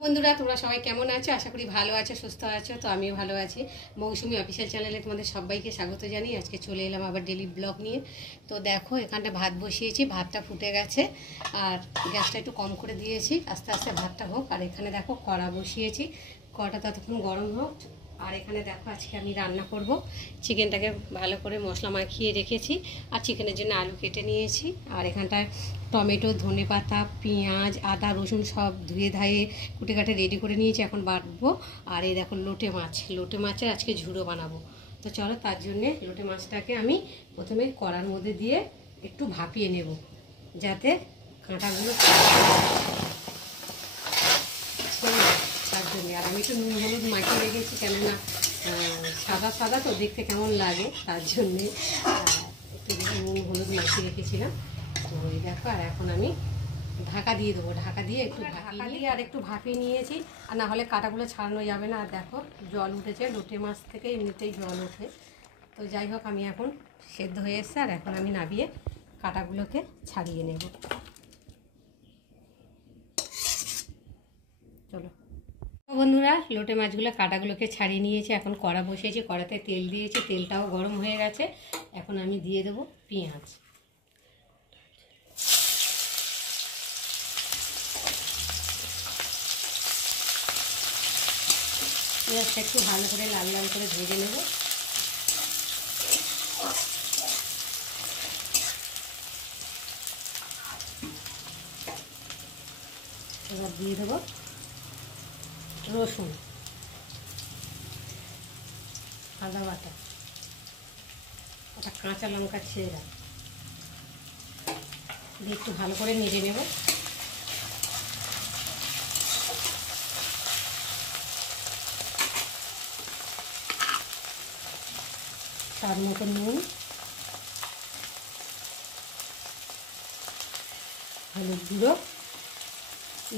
বন্ধুরা তোমরা সবাই কেমন আছো? আশা করি ভালো আছো, সুস্থ আছো। তো আমিও ভালো আছি। মৌসুমি অফিসিয়াল চ্যানেলে তোমাদের সবাইকে স্বাগত জানিয়ে আজকে চলে এলাম আবার ডেলি ব্লগ নিয়ে। তো দেখো এখানটা ভাত বসিয়েছি, ভাতটা ফুটে গেছে আর গ্যাসটা একটু কম করে দিয়েছি, আস্তে আস্তে ভাতটা হোক। আর এখানে দেখো কড়া বসিয়েছি, কড়াটা ততক্ষণ গরম হোক। আর এখানে দেখো আজকে আমি রান্না করব, চিকেনটাকে ভালো করে মশলা মাখিয়ে রেখেছি আর চিকেনের জন্য আলু কেটে নিয়েছি। আর এখানটায় টমেটো, ধনেপাতা, পেঁয়াজ, আদা, রসুন সব ধুয়ে ধায়ে কুটে কাটে রেডি করে নিয়েছি, এখন বাটবো। আর এই দেখো লোটে মাছের আজকে ঝুড়ো বানাবো। তো চলো, তার জন্যে লোটে মাছটাকে আমি প্রথমে কড়ার মধ্যে দিয়ে একটু ভাপিয়ে নেব, যাতে কাঁটাগুলো তার জন্যে। আর আমি একটু নুন হলুদ মাখিয়ে রেখেছি, কেননা সাদা সাদা তো দেখতে কেমন লাগে, তার জন্যে একটু নুন হলুদ মাখিয়ে রেখেছিলাম। তো ওই দেখো, আর এখন আমি ঢাকা দিয়ে দেবো, ঢাকা দিয়ে একটু ঢাকা দিয়ে আর একটু ভাপিয়ে নিয়েছি, আর না হলে কাঁটাগুলো ছাড়ানো যাবে না। আর দেখো জল উঠেছে, লোটে মাছ থেকে এমনিতেই জল ওঠে। তো যাই হোক, আমি এখন সেদ্ধ হয়ে এসছে, আর এখন আমি নাবিয়ে কাঁটাগুলোকে ছাড়িয়ে নেব। চলো বন্ধুরা, লোটে মাছগুলো কাঁটাগুলোকে ছাড়িয়ে নিয়েছি, এখন কড়া বসিয়েছি, কড়াতে তেল দিয়েছি, তেলটাও গরম হয়ে গেছে। এখন আমি দিয়ে দেবো পেঁয়াজ। পেঁয়াজটা একটু ভালো করে লাল লাল করে ভেজে নেব। এবার দিয়ে দেবো রসুন, আদা বাটা, একটা কাঁচা লঙ্কা ছেঁড়া দিয়ে একটু ভালো করে নেড়ে নেব। তার মতো নুন, হলুদ গুঁড়ো,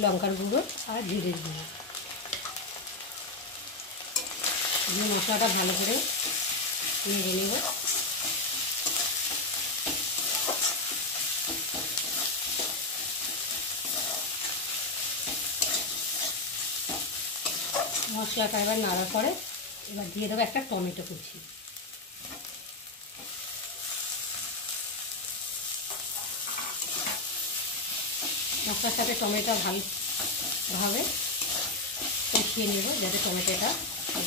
লঙ্কার গুঁড়ো আর জিরের গুঁড়ো দিয়ে মশলাটা ভালো করে নেড়ে নেব। মশলাটা এবার নাড়ার পরে এবার দিয়ে দেবো একটা টমেটো কুচি। মশলার সাথে টমেটো ভালোভাবে কষিয়ে নেব, যাতে টমেটোটা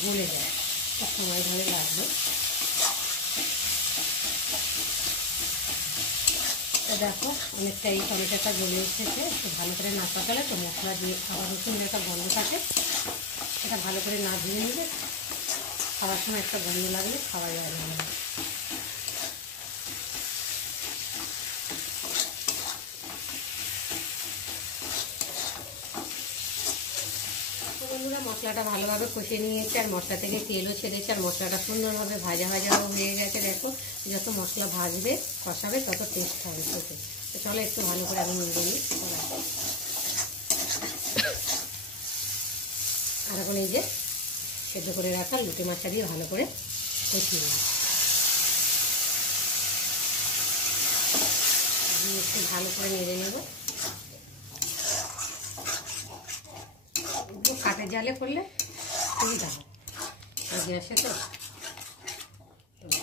গলে যায়, খুব সময় ধরে লাগবে। তো দেখো অনেকটা এই টমেটোটা গলে এসেছে, একটু ভালো করে না পাকালে তো মশলা দিয়ে আবার রসুনের একটা গন্ধ থাকে, এটা ভালো করে না ধুয়ে নিলে খাওয়ার সময় একটা গন্ধ লাগলে খাওয়া যাবে না। বন্ধুরা, মশলাটা ভালোভাবে কষিয়ে নিয়েছে, আর মশলা থেকে তেলও ছেড়েছে, আর মশলাটা সুন্দরভাবে ভাজা হয়ে গেছে। দেখো যত মশলা ভাজবে কষাবে তত টেস্ট হবে খেতে। তো চলো একটু ভালো করে আমি নেড়ে নিই। আর এখন এই যে সেদ্ধ করে রাখা লোটে মাছটা দিয়ে ভালো করে কষিয়ে নিই, দিয়ে একটু ভালো করে নেড়ে নেব। কাঠের জালে করলে সুবিধা হয়, গ্যাসে তো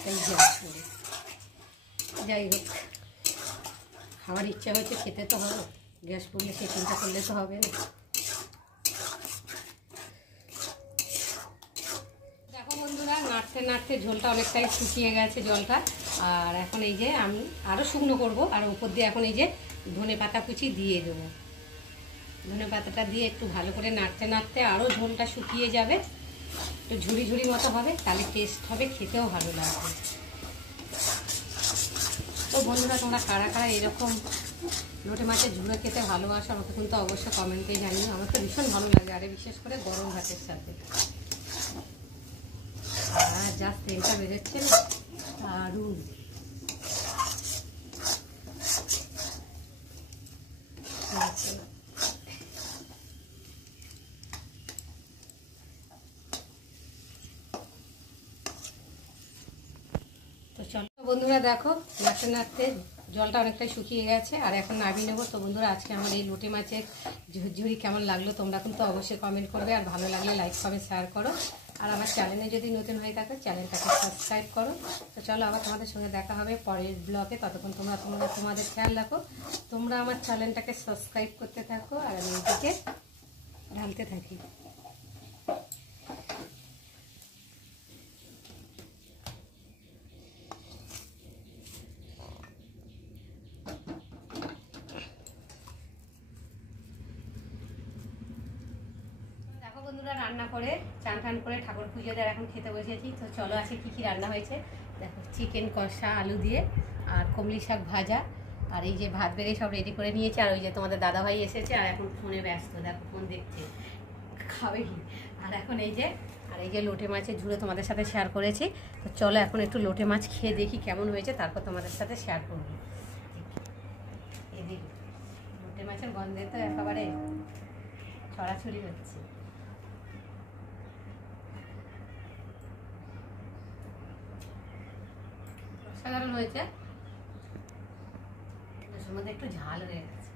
তাই গ্যাস করে। যাই হোক, খাওয়ার ইচ্ছা হয়েছে, খেতে তো হবে, গ্যাস পড়লে সে চিন্তা করলে তো হবে না। দেখো বন্ধুরা, নাড়তে নাড়তে ঝোলটা অনেকটাই শুকিয়ে গেছে জলটা। আর এখন এই যে আমি আরও শুকনো করব, আর উপর দিয়ে এখন এই যে ধনেপাতা কুচি দিয়ে দেবো। ধনেপাতাটা দিয়ে একটু ভালো করে নাড়তে নাড়তে আরও ঝোলটা শুকিয়ে যাবে, একটু ঝুড়ি ঝুড়ি মতো হবে, তাহলে টেস্ট হবে, খেতেও ভালো লাগবে। তো বন্ধুরা, তোমরা কারা কারা এরকম লোটে মাছের ঝুড়ো খেতে ভালোবাসো আমাকে কিন্তু অবশ্যই কমেন্টে জানিও। আমার তো ভীষণ ভালো লাগে, আরে বিশেষ করে গরম ভাতের সাথে। আর যা তেলটা বেরোচ্ছে না, দারুণ। তো চলো বন্ধুরা, দেখো নাড়তে নাড়তে জলটা অনেকটাই শুকিয়ে গেছে, আর এখন নামিয়ে নেবো। তো বন্ধুরা, আজকে আমার এই লোটে মাছের ঝুরঝুরি কেমন লাগলো তোমরা কিন্তু অবশ্যই কমেন্ট করবে, আর ভালো লাগলে লাইক কমেন্ট শেয়ার করো, আর আমার চ্যানেলে যদি নতুন হয়ে থাকে চ্যানেলটাকে সাবস্ক্রাইব করো। তো চলো আবার তোমাদের সঙ্গে দেখা হবে পরের ব্লগে, ততক্ষণ তোমরা তোমাদের খেয়াল রাখো, তোমরা আমার চ্যানেলটাকে সাবস্ক্রাইব করতে থাকো, আর আমি এদিকে ঢালতে থাকি। বন্ধুরা রান্না করে চান টান করে ঠাকুর পুজো দিয়ে এখন খেতে বসেছি। তো চলো আছে কি কি রান্না হয়েছে দেখো। চিকেন কষা আলু দিয়ে, আর কমলি শাক ভাজা, আর এই যে ভাত বেড়ে সব রেডি করে নিয়েছে। আর ওই যে তোমাদের দাদাভাই এসেছে আর এখন ফোনে ব্যস্ত, দেখো ফোন দেখছে, খাবে কি। আর এখন এই যে লোটে মাছের ঝুড়ো তোমাদের সাথে শেয়ার করেছি। তো চলো এখন একটু লোটে মাছ খেয়ে দেখি কেমন হয়েছে, তারপর তোমাদের সাথে শেয়ার করবো। এই যে লোটে মাছের গন্ধে তো একেবারে ছড়াছড়ি হচ্ছে। অসাধারণ হয়েছে, মধ্যে একটু ঝাল হয়ে গেছে।